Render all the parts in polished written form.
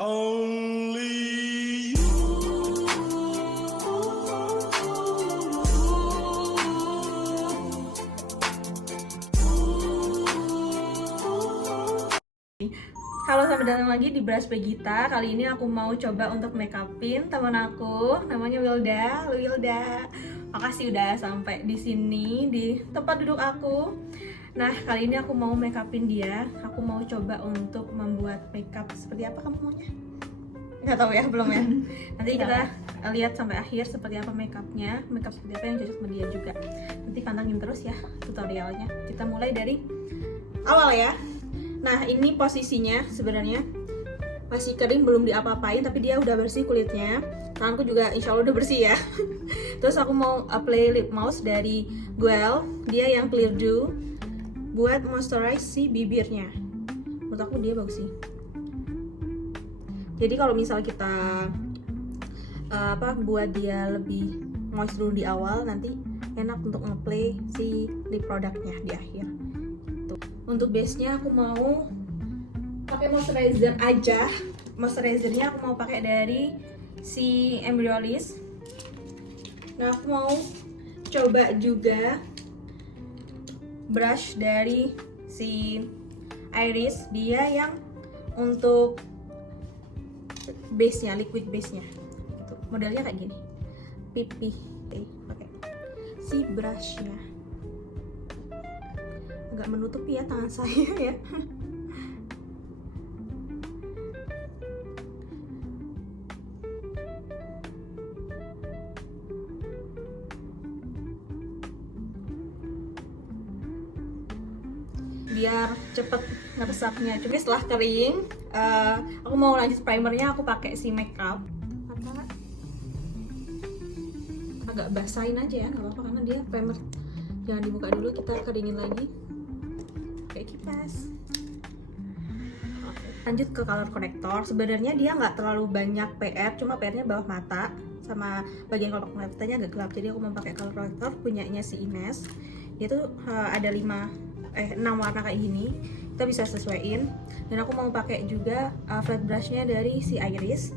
Only you. Halo, selamat datang lagi di Brush Begita. Kali ini aku mau coba untuk make upin teman aku, namanya Wilda. Makasih udah sampai di sini di tempat duduk aku. Nah, kali ini aku mau make upin dia. Aku mau coba untuk membuat makeup seperti apa kamu maunya? Nggak tahu ya, belum ya. Nanti kita lihat sampai akhir seperti apa makeupnya, makeup seperti apa yang cocok sama dia juga. Nanti pantengin terus ya tutorialnya. Kita mulai dari awal ya. Nah, ini posisinya sebenarnya masih kering, belum diapa-apain, tapi dia udah bersih kulitnya. Tanganku juga insya Allah udah bersih ya. Terus aku mau apply lip mouse dari Guel, dia yang clear dew, buat moisturize si bibirnya. Menurut aku dia bagus sih. Jadi kalau misal kita buat dia lebih moist dulu di awal, nanti enak untuk nge-play si lip productnya di akhir. Untuk base-nya aku mau pakai moisturizer aja. Moisturizernya aku mau pakai dari si Embryolisse. Nah, aku mau coba juga brush dari si Iris, dia yang untuk base-nya, liquid base-nya. Modelnya kayak gini. Pipi. Pakai si brush-nya. Agak menutupi ya tangan saya ya. Biar cepet ngeresapnya. Cuma setelah kering, aku mau lanjut primernya. Aku pakai si makeup. Agak basahin aja ya, nggak apa-apa karena dia primer. Jangan dibuka dulu, kita keringin lagi. Kayak kipas. Lanjut ke color corrector. Sebenarnya dia nggak terlalu banyak PR, cuma PR-nya bawah mata sama bagian kelopak matanya agak gelap. Jadi aku mau pakai color corrector punyanya si Ines. Dia tuh ada 6 warna kayak gini. Kita bisa sesuaiin. Dan aku mau pakai juga flat brushnya dari si Iris.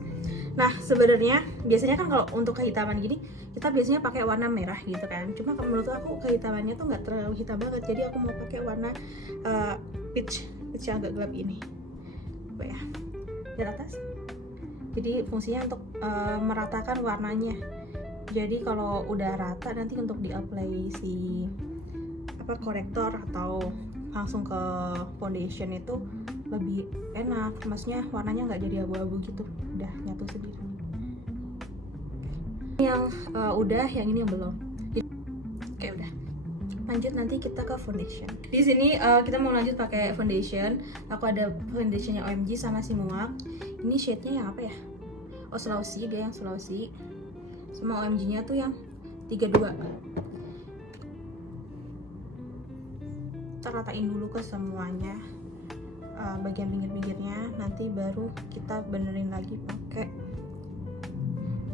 Nah, sebenarnya biasanya kan kalau untuk kehitaman gini kita biasanya pakai warna merah gitu kan. Cuma menurut aku kehitamannya tuh nggak terlalu hitam banget. Jadi aku mau pakai warna peach yang agak gelap ini. Apa ya? Di atas. Jadi fungsinya untuk meratakan warnanya. Jadi kalau udah rata nanti untuk di-apply si korektor atau langsung ke foundation itu lebih enak, maksudnya warnanya nggak jadi abu-abu gitu, udah nyatu sendiri. Yang udah, yang ini yang belum. Oke, udah. Lanjut nanti kita ke foundation. Di sini kita mau lanjut pakai foundation. Aku ada foundationnya OMG sama si Muak. Ini shade-nya yang apa ya? Oh, Sulawesi, dia yang Sulawesi. Sama OMG-nya tuh yang 32. Kita ratain dulu ke semuanya. Bagian pinggir-pinggirnya, nanti baru kita benerin lagi pakai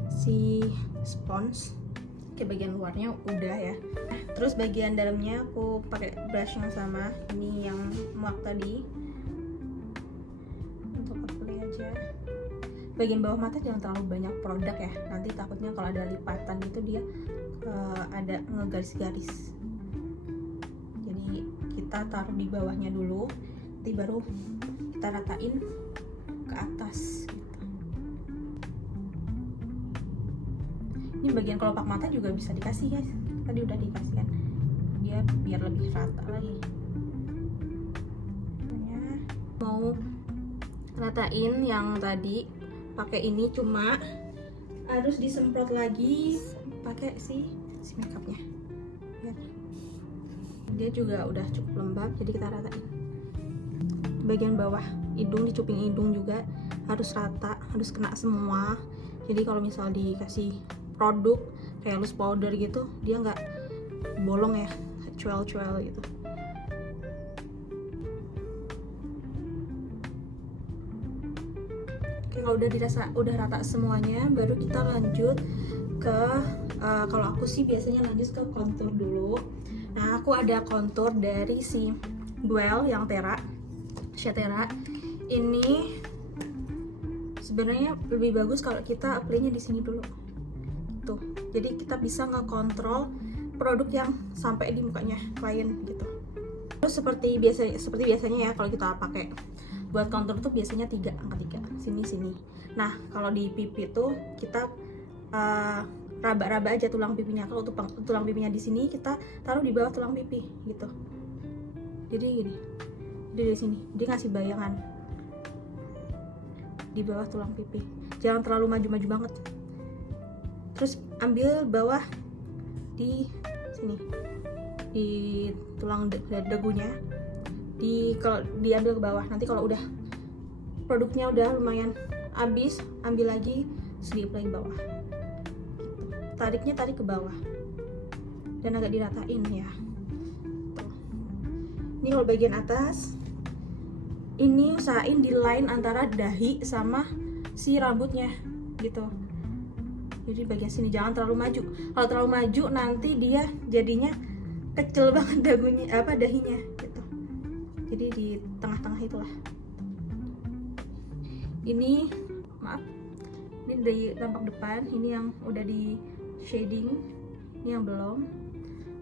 si spons. Oke, bagian luarnya udah ya. Terus bagian dalamnya aku pakai brush yang sama, ini yang Muak tadi. Untuk apply aja. Bagian bawah mata jangan terlalu banyak produk ya. Nanti takutnya kalau ada lipatan gitu dia ada ngegaris-garis. Jadi kita taruh di bawahnya dulu. Nanti baru kita ratain ke atas gitu. Ini bagian kelopak mata juga bisa dikasih guys, tadi udah dikasih kan, biar lebih rata lagi. Mau ratain yang tadi pakai ini, cuma harus disemprot lagi pakai si makeupnya. Dia juga udah cukup lembab, jadi kita ratain. Bagian bawah hidung, di cuping hidung juga harus rata, harus kena semua. Jadi kalau misal dikasih produk kayak loose powder gitu, dia nggak bolong ya, cuel-cuel gitu. Oke, kalau udah rata semuanya, baru kita lanjut ke kalau aku sih biasanya lanjut ke contour dulu. Nah, aku ada contour dari si Guel yang shade Tera. Ini sebenarnya lebih bagus kalau kita apply-nya di sini dulu tuh, jadi kita bisa ngekontrol produk yang sampai di mukanya klien gitu. Terus seperti biasanya ya, kalau kita pakai buat contour tuh biasanya angka 3 sini. Nah kalau di pipi tuh kita raba-raba aja tulang pipinya. Kalau tulang pipinya di sini, kita taruh di bawah tulang pipi gitu. Jadi gini, dari sini dia ngasih bayangan di bawah tulang pipi, jangan terlalu maju-maju banget. Terus ambil bawah di sini, di tulang dagunya, kalau diambil ke bawah. Nanti kalau udah produknya udah lumayan habis, ambil lagi, terus di-apply ke bawah. Tariknya tarik ke bawah dan agak diratain ya. Tuh. Ini kalau bagian atas, ini usahain di line antara dahi sama si rambutnya gitu. Jadi bagian sini jangan terlalu maju. Kalau terlalu maju nanti dia jadinya kecil banget dahinya gitu. Jadi di tengah-tengah itulah. Ini dari tampak depan, ini yang udah di shading, ini yang belum,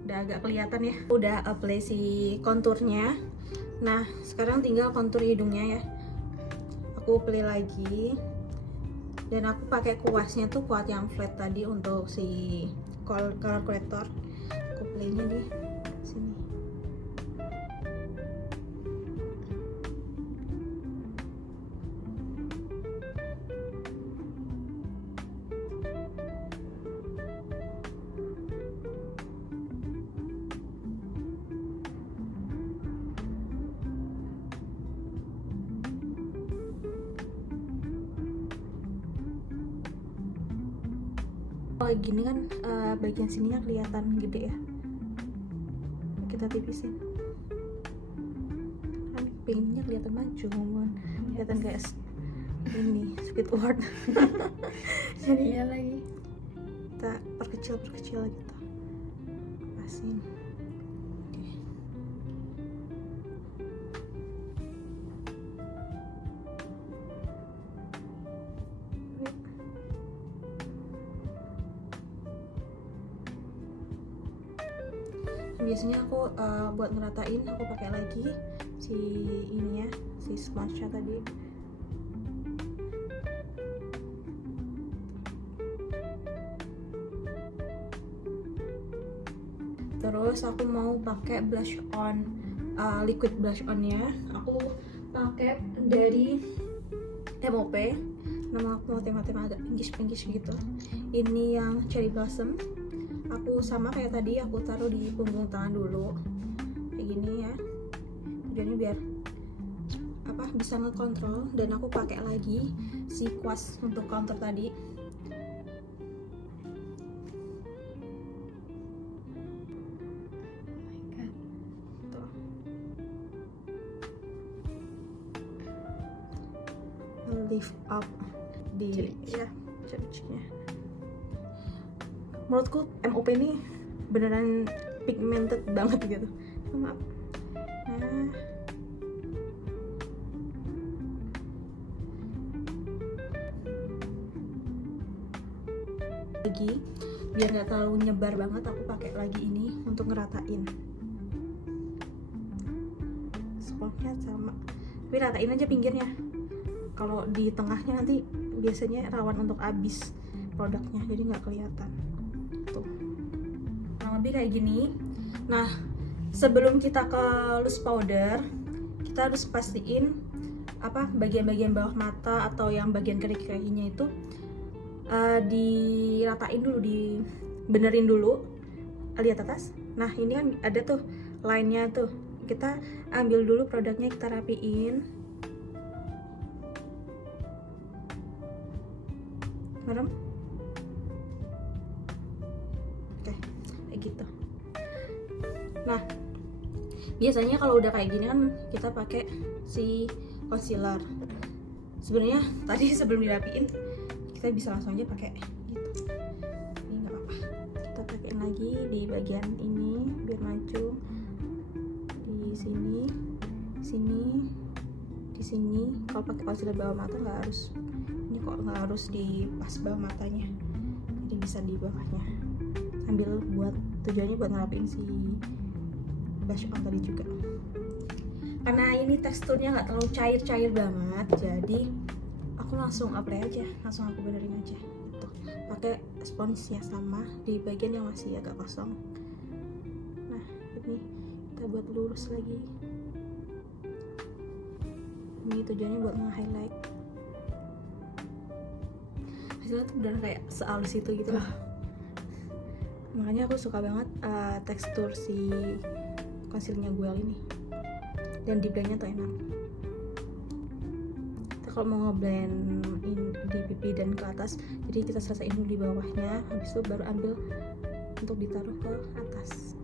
udah agak kelihatan ya. Udah apply si konturnya. Nah sekarang tinggal kontur hidungnya ya. Aku apply lagi, dan aku pakai kuasnya tuh kuat yang flat tadi untuk si color corrector. Aku apply-nya di sini. Kalau gini kan bagian sininya kelihatan gede ya, kita tipisin kan, pengennya kelihatan maju, kelihatan kayak ini Squidward. Jadi ya lagi kita perkecil gitu, pasin. Biasanya aku buat ngeratain, aku pakai lagi si ininya, si sponge-nya tadi. Terus aku mau pakai blush on, liquid blush on-nya. Aku pakai dari MOP. Nama aku mau tema-tema agak pinkish gitu. Ini yang cherry blossom. Aku sama kayak tadi, aku taruh di punggung tangan dulu kayak gini ya, tujuannya biar bisa ngekontrol. Dan aku pakai lagi si kuas untuk contour tadi. Tuh. Lift up di celik-celiknya. Menurutku MOP ini beneran pigmented banget gitu. Maaf. Nah, lagi biar nggak terlalu nyebar banget, aku pakai lagi ini untuk ngeratain. Sponsnya sama, tapi ratain aja pinggirnya. Kalau di tengahnya nanti biasanya rawan untuk habis produknya, jadi nggak kelihatan. Tuh, kurang lebih kayak gini. Nah, sebelum kita ke loose powder, kita harus pastiin bagian-bagian bawah mata atau yang bagian keri-kerinya itu diratain dulu, dibenerin dulu. Lihat atas. Nah, ini kan ada tuh line-nya tuh. Kita ambil dulu produknya, kita rapiin. Merem. Oke, kayak gitu. Nah, biasanya kalau udah kayak gini kan kita pakai si concealer. Sebenarnya tadi sebelum dirapiin kita bisa langsung aja pakai gitu. Ini nggak apa-apa. Kita pakein lagi di bagian ini biar maju. Di sini, di sini. Kalau pakai concealer bawah mata nggak harus. Ini kok, nggak harus di pas bawah matanya, jadi bisa di bawahnya, sambil buat tujuannya buat ngerapin si blush on tadi juga. Karena ini teksturnya nggak terlalu cair banget, jadi aku langsung apply aja, langsung aku benerin aja gitu. Pakai sponsnya sama di bagian yang masih agak kosong. Nah ini kita buat lurus lagi. Ini tujuannya buat nge-highlight. Hasilnya tuh beneran kayak sehalus itu gitu loh. Makanya aku suka banget tekstur si concealernya Guel ini, dan di blendnya tuh enak. Kita kalau mau ngeblend di pipi dan ke atas, jadi kita selesaiin dulu di bawahnya, habis itu baru ambil untuk ditaruh ke atas.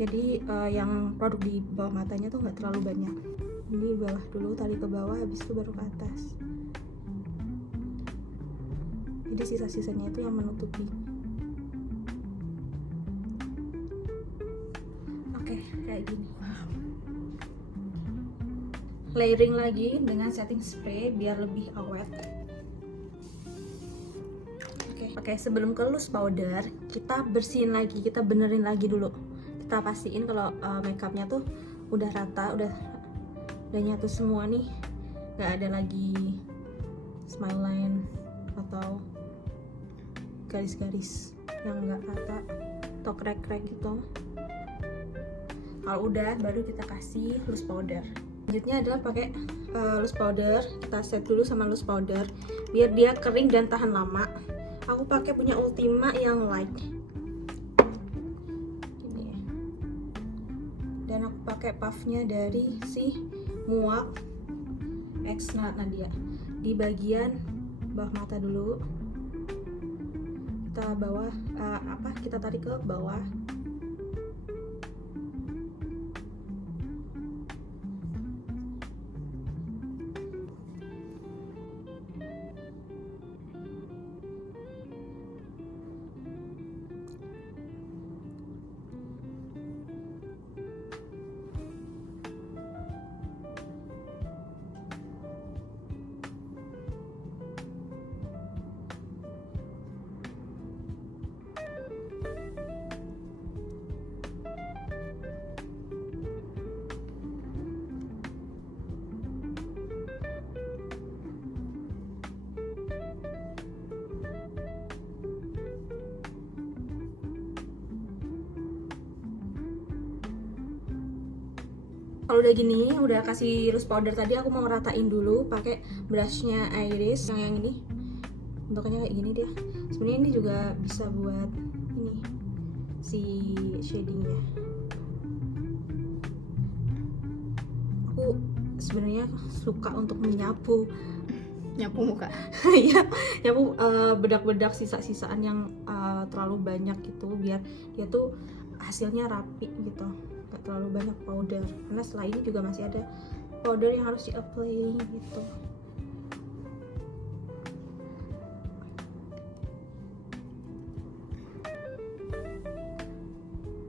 Jadi yang produk di bawah matanya tuh nggak terlalu banyak. Ini bawah dulu, tarik ke bawah, habis itu baru ke atas. Jadi sisa-sisanya itu yang menutupi. Oke, kayak gini. Layering lagi dengan setting spray biar lebih awet. Oke, sebelum ke loose powder, kita bersihin lagi, kita benerin lagi dulu. Kita pastiin kalau makeupnya tuh udah rata, udah nyatu semua nih, nggak ada lagi smile line atau garis-garis yang nggak rata atau crack-crack gitu. Kalau udah, baru kita kasih loose powder. Selanjutnya adalah pakai loose powder. Kita set dulu sama loose powder biar dia kering dan tahan lama. Aku pakai punya Ultima yang light. Dan aku pakai puffnya dari si Muak X Nadia di bagian bawah mata dulu. Kita tarik ke bawah. Kalau udah gini, udah kasih loose powder tadi, aku mau ngeratain dulu pakai brushnya Iris yang ini. Bentuknya kayak gini dia. Sebenarnya ini juga bisa buat ini si shadingnya. Aku sebenarnya suka untuk nyapu muka. Ya, nyapu bedak-bedak sisa-sisaan yang terlalu banyak gitu, biar dia tuh hasilnya rapi gitu. Gak terlalu banyak powder, karena setelah ini juga masih ada powder yang harus di-apply gitu.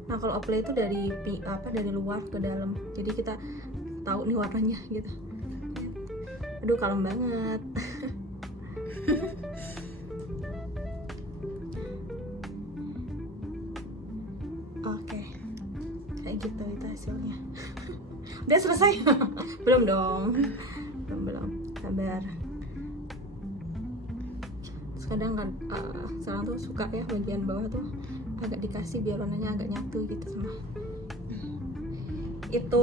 Nah kalau apply itu dari luar ke dalam, jadi kita tahu nih warnanya gitu. Aduh kalem banget. Oke. Kayak gitu itu hasilnya. Udah selesai? Belum dong. Belum. Sabar. Terus kadang kan sekarang tuh suka ya bagian bawah tuh agak dikasih biar warnanya agak nyatu gitu sama. Itu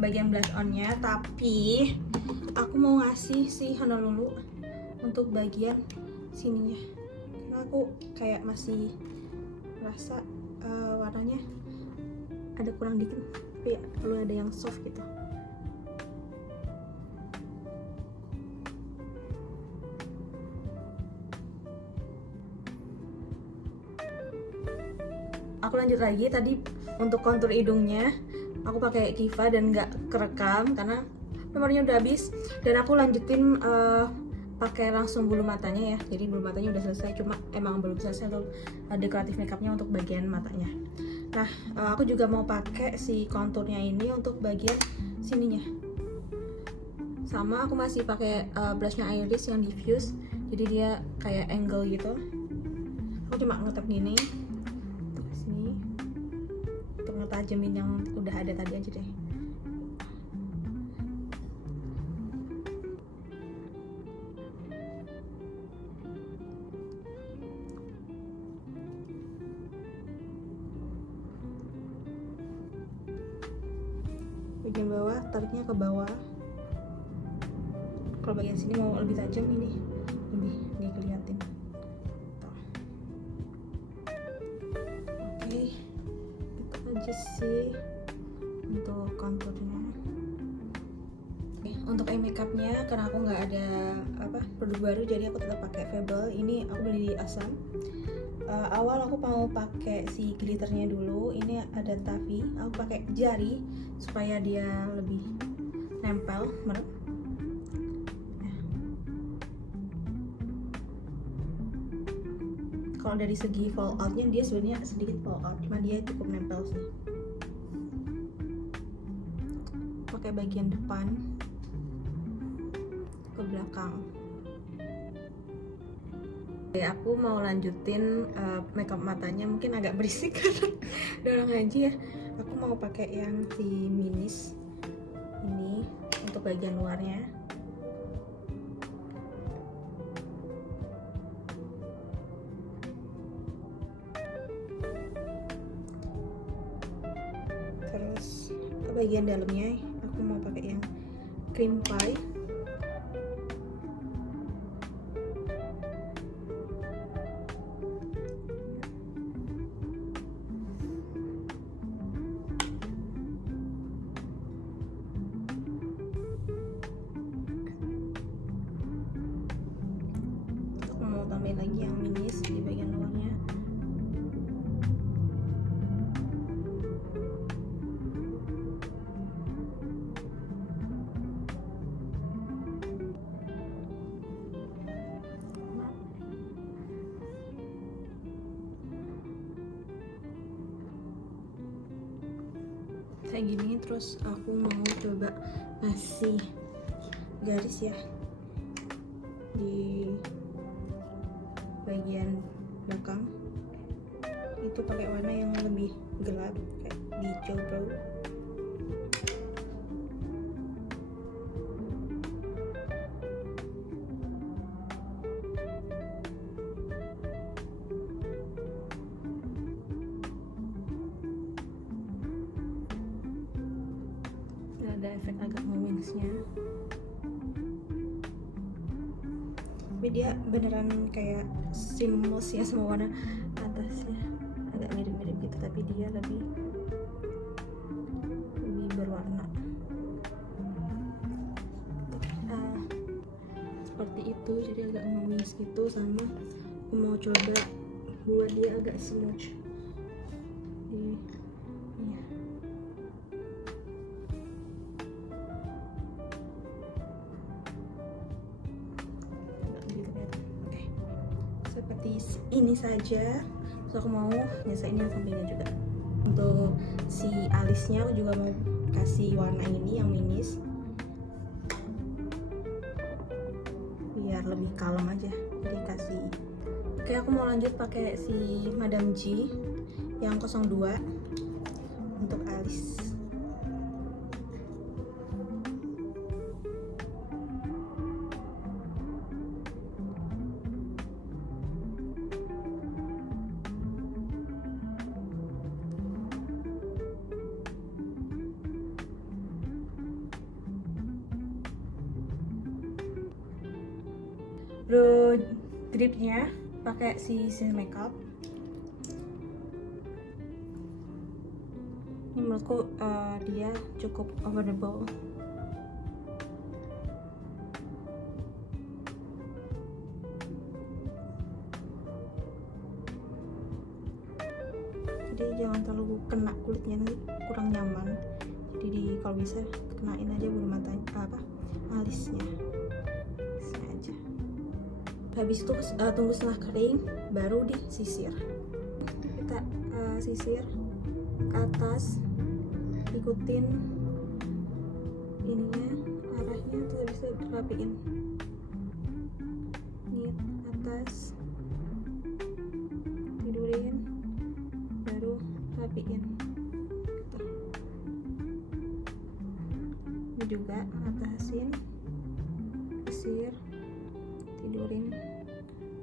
bagian blush on-nya, tapi aku mau ngasih si Honolulu untuk bagian sininya. Karena aku kayak masih rasa warnanya ada kurang dikit, tapi perlu ada yang soft gitu. Aku lanjut lagi, tadi untuk kontur hidungnya aku pakai Kiva dan nggak kerekam karena memorinya udah habis, dan aku lanjutin pakai langsung bulu matanya ya. Jadi bulu matanya udah selesai, cuma emang belum selesai untuk dekoratif makeupnya untuk bagian matanya. Nah aku juga mau pakai si konturnya ini untuk bagian sininya, Sama aku masih pakai blushnya Iris yang diffuse, jadi dia kayak angle gitu. Aku cuma ngetap gini ke sini untuk ngetajamin yang udah ada tadi aja deh. Bagian bawah tariknya ke bawah. Kalau bagian sini mau lebih tajam, ini lebih dikeliatin. Oke, itu aja sih untuk contournya. Oke, untuk eye makeupnya karena aku nggak ada produk baru, jadi aku tetap pakai Fable. Ini aku beli di Asam. Awal aku mau pakai si glitternya dulu. Ini ada Taffy. Aku pakai jari supaya dia lebih nempel. Kalau dari segi falloutnya dia sebenarnya sedikit fallout, cuma dia cukup nempel sih. Pakai bagian depan ke belakang. Oke, aku mau lanjutin makeup matanya, mungkin agak berisik karena udah orang ngaji ya. Aku mau pakai yang si Minis ini untuk bagian luarnya. Terus bagian dalamnya aku mau pakai yang cream pie. Aku mau tambahin lagi yang Minis di bagian luarnya. Kayak gini, terus aku mau coba ngasih garis ya di bagian belakang. Itu pakai warna yang lebih gelap kayak di Jawbrow. Ada efek agak nge-wingsnya, tapi dia beneran kayak seamless ya, semua warna atasnya agak mirip-mirip gitu, tapi dia lebih berwarna. Seperti itu, jadi agak nge-wings gitu. Sama aku mau coba buat dia agak smooth. Seperti ini saja. Terus aku mau nyesain yang sampingnya juga. Untuk si alisnya aku juga mau kasih warna ini yang Minis biar lebih kalem aja, jadi kasih. Oke, aku mau lanjut pakai si Madame G yang 02 untuk alis. Brow dripnya pakai si makeup. Ini menurutku dia cukup affordable. Jadi jangan terlalu kena kulitnya, nanti kurang nyaman. Jadi kalau bisa kenain aja bulu matanya, alisnya aja. Habis itu tunggu setelah kering baru disisir. Kita sisir ke atas, ikutin ininya, arahnya, terus habis itu rapiin. Ini atas, tidurin, baru rapiin. Ini juga atasin, sisir, tidurin,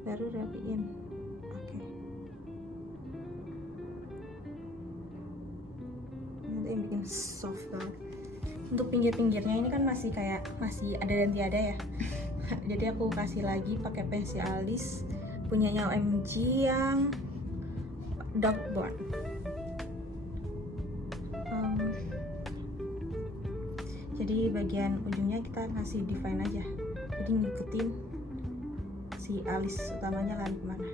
baru rapiin. Oke. Nanti yang bikin soft banget. Untuk pinggir-pinggirnya ini kan masih ada dan tiada ya. Jadi aku kasih lagi pakai pensil alis punyanya OMG yang dark brown. Jadi bagian ujungnya kita kasih define aja. Jadi ngikutin si alis utamanya lari kemana.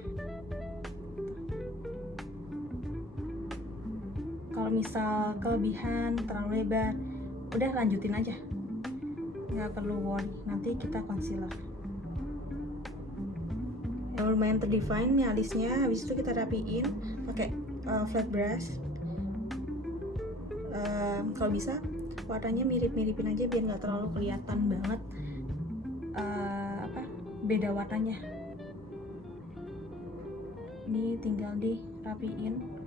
Kalau misal kelebihan terlalu lebar, udah lanjutin aja, nggak perlu worry, nanti kita concealer. Yang lumayan terdefine nih alisnya. Habis itu kita rapiin pakai flat brush. Kalau bisa warnanya mirip-miripin aja biar nggak terlalu kelihatan banget beda warnanya. Ini tinggal dirapiin.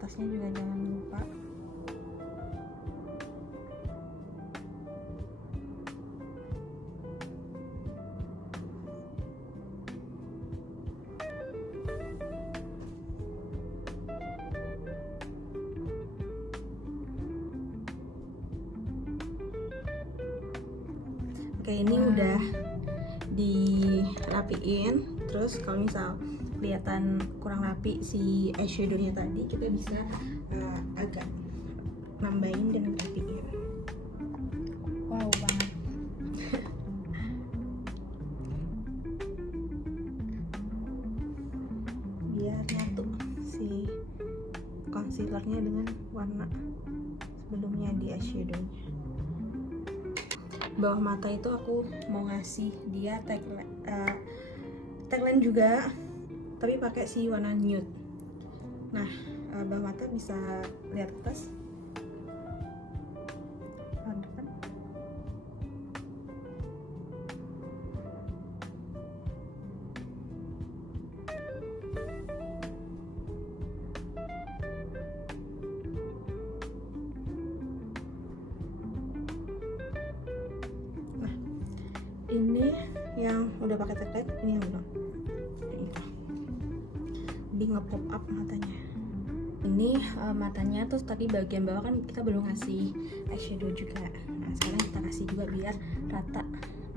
Atasnya juga jangan lupa. Oke, ini udah dirapiin. Terus kalau misal kelihatan kurang rapi si eyeshadownya tadi, kita bisa agak nambahin dan rapiin. Wow banget. Biar nyatu si concealernya dengan warna sebelumnya di eyeshadownya. Bawah mata itu aku mau ngasih dia tagline juga, tapi pakai si warna nude. Nah, bawah mata bisa lihat atas. Ada kan? Ini yang udah pakai tagline, ini yang belum. Lebih nge-pop up matanya. Ini matanya, terus tadi bagian bawah kan kita belum ngasih eyeshadow juga. Nah, sekarang kita kasih juga biar rata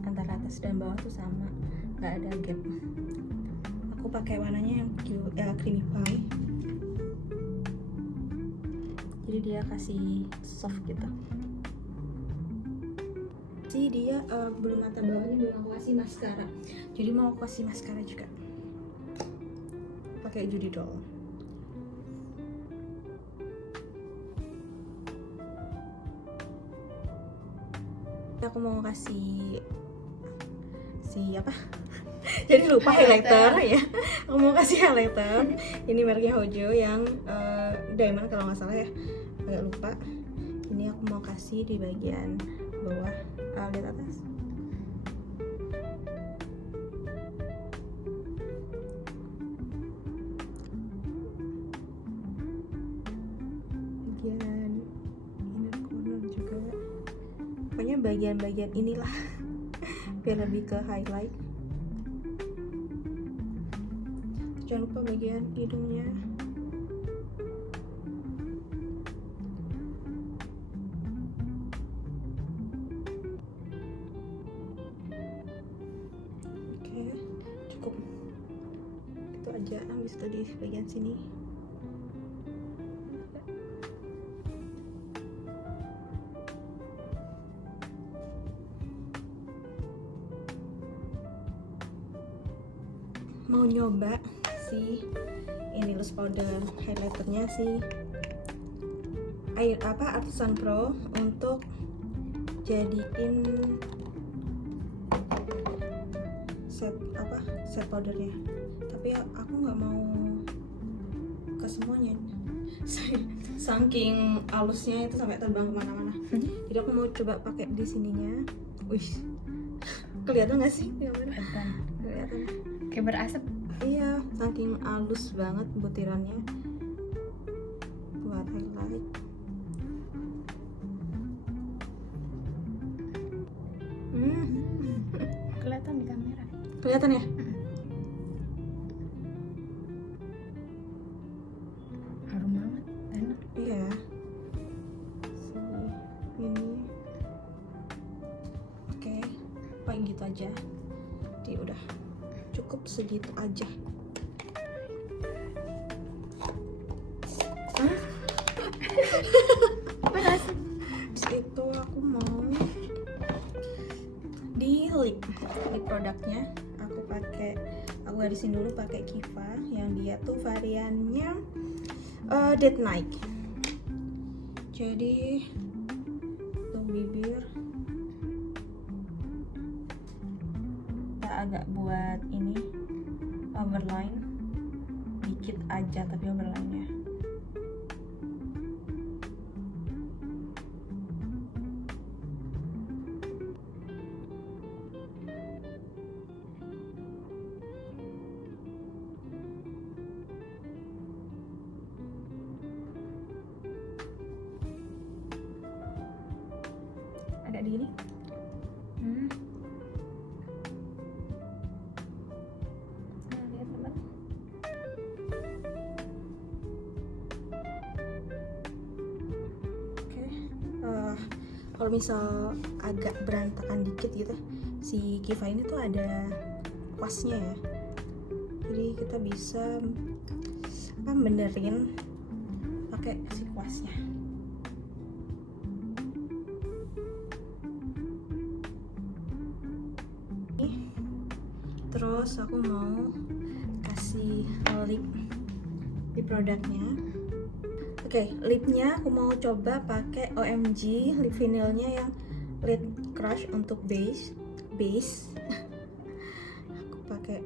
antara atas dan bawah tuh sama, nggak ada gap. Aku pakai warnanya yang creamy pie. Jadi dia kasih soft gitu. Dia belum mata bawahnya belum aku kasih maskara, jadi mau aku kasih maskara juga pakai Judy Doll. Aku mau kasih si apa jadi lupa highlighter ya. Aku mau kasih highlighter, ini mereknya Hojo yang diamond kalau nggak salah ya, agak lupa. Ini aku mau kasih di bagian bawah, lihat atas. Bagian inner corner juga, pokoknya bagian-bagian inilah biar lebih ke highlight. Jangan lupa bagian hidungnya. Cukup itu aja. Habis itu di bagian sini mau nyoba si ini loose powder highlighternya si Artisan Pro untuk jadiin set powdernya, tapi aku nggak mau ke semuanya. saking halusnya itu sampai terbang kemana-mana. Jadi aku mau coba pakai di sininya. Wih, kelihatan nggak sih? Kelihatan. Kayak berasap. Iya, saking halus banget butirannya buat highlight. Kelihatan di kamera. Kelihatan ya? Harum banget, enak. Iya. Ini. Oke, paling gitu aja. Jadi udah cukup segitu aja. Berasap. Terus itu aku mau di lip produknya aku garisin dulu pakai Kiva yang dia tuh variannya Dead Night. Jadi untuk bibir kita agak buat ini overline dikit aja, tapi overline-nya agak di ini. Lihat teman. Oke. Kalau misal agak berantakan dikit gitu, si Kiva ini tuh ada kuasnya ya. Jadi kita bisa benerin pakai si kuasnya. Terus aku mau kasih lip di produknya. Oke, lipnya aku mau coba pakai OMG lip vinilnya yang Lip Crush untuk base. Aku pakai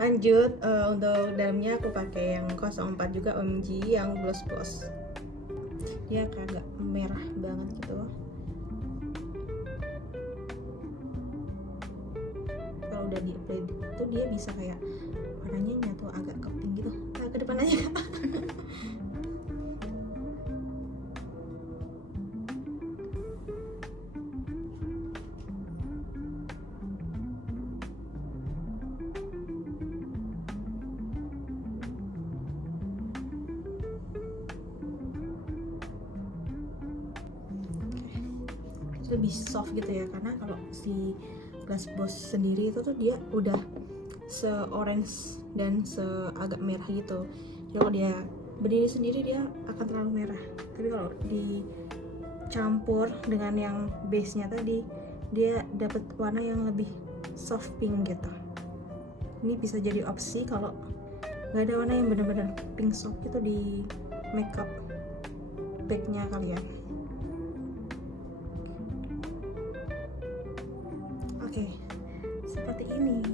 lanjut. Untuk dalamnya aku pakai yang 04 juga OMG yang Gloss Boss. Dia agak merah banget gitu. Kalau udah di apply itu dia bisa kayak warnanya nyatu agak ke pink gitu. Nah, ke depan aja. Lebih soft gitu ya, karena kalau si Gloss Boss sendiri itu tuh dia udah se-orange dan agak merah gitu. Jadi kalau dia berdiri sendiri dia akan terlalu merah, tapi kalau dicampur dengan yang base-nya tadi dia dapat warna yang lebih soft pink gitu. Ini bisa jadi opsi kalau nggak ada warna yang benar-benar pink soft gitu di makeup bag-nya kalian. Oke, seperti ini.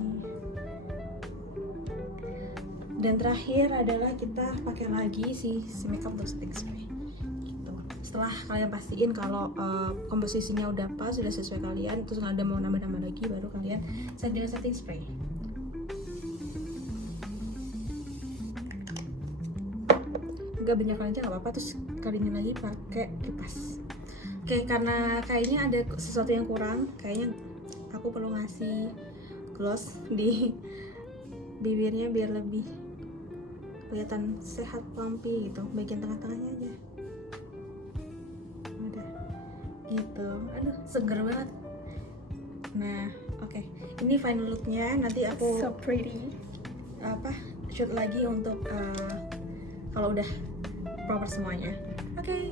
Dan terakhir adalah kita pakai lagi si makeup untuk setting spray. Gitu. Setelah kalian pastiin kalau komposisinya udah pas, sudah sesuai kalian, terus nggak ada mau nambah-nambah lagi, baru kalian set dengan setting spray. Agak banyak aja nggak apa-apa, terus kalian lagi pakai kipas. Oke, karena kayaknya ada sesuatu yang kurang, kayaknya aku perlu ngasih gloss di bibirnya biar lebih kelihatan sehat, plumpy gitu. Bagian tengah-tengahnya aja udah gitu. Aduh, seger banget. Nah, oke. Ini final looknya. Nanti aku So pretty. shoot lagi untuk kalau udah proper semuanya. Oke.